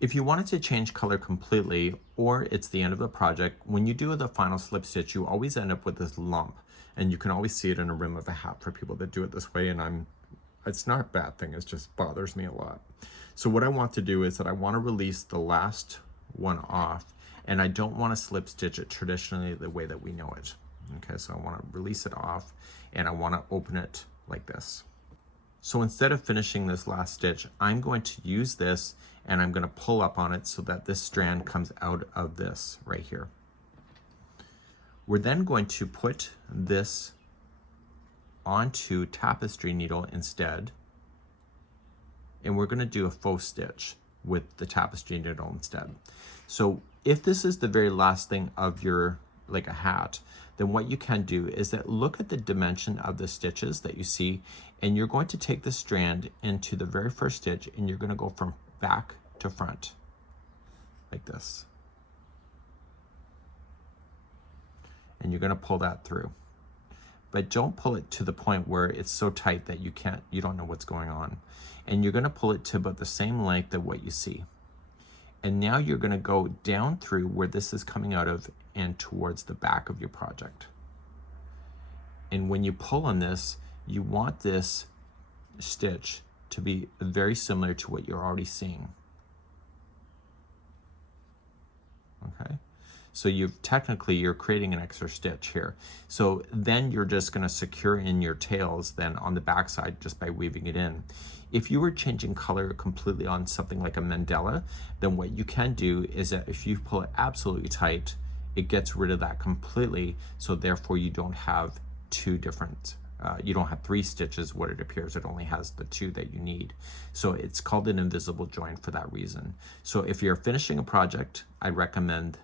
If you wanted to change color completely, or it's the end of the project, when you do the final slip stitch, you always end up with this lump, and you can always see it in a rim of a hat for people that do it this way, and it's not a bad thing, it just bothers me a lot. So what I want to do is that I want to release the last one off, and I don't want to slip stitch it traditionally the way that we know it. Okay, so I want to release it off, and I want to open it like this. So instead of finishing this last stitch, I'm going to use this and I'm going to pull up on it so that this strand comes out of this right here. We're then going to put this onto tapestry needle instead, and we're going to do a faux stitch with the tapestry needle instead. So if this is the very last thing of your, like a hat, then what you can do is that look at the dimension of the stitches that you see, and you're going to take the strand into the very first stitch, and you're going to go from back to front like this, and you're going to pull that through, but don't pull it to the point where it's so tight that you don't know what's going on. And you're going to pull it to about the same length of what you see. And now you're going to go down through where this is coming out of and towards the back of your project. And when you pull on this, you want this stitch to be very similar to what you're already seeing. Okay, so you're creating an extra stitch here. So then you're just going to secure in your tails then on the back side just by weaving it in. If you were changing color completely on something like a mandala, then what you can do is that if you pull it absolutely tight, it gets rid of that completely. So therefore you don't have you don't have 3 stitches what it appears, it only has the 2 that you need. So it's called an invisible join for that reason. So if you're finishing a project, I recommend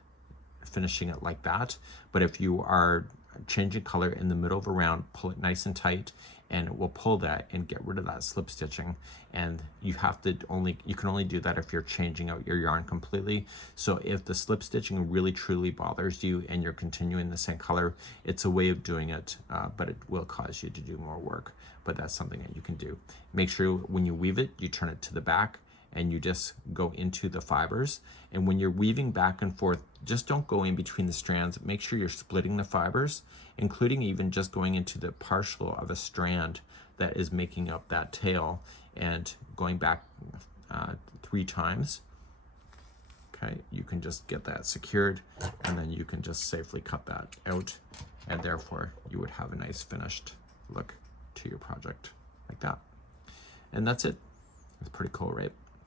finishing it like that. But if you are changing color in the middle of a round, pull it nice and tight, and it will pull that and get rid of that slip stitching. And you can only do that if you're changing out your yarn completely. So if the slip stitching really truly bothers you and you're continuing the same color, it's a way of doing it, but it will cause you to do more work. But that's something that you can do. Make sure when you weave it, you turn it to the back and you just go into the fibers. And when you're weaving back and forth, just don't go in between the strands. Make sure you're splitting the fibers, including even just going into the partial of a strand that is making up that tail and going back 3 times. Okay, you can just get that secured, and then you can just safely cut that out, and therefore you would have a nice finished look to your project like that. And that's it. It's pretty cool, right?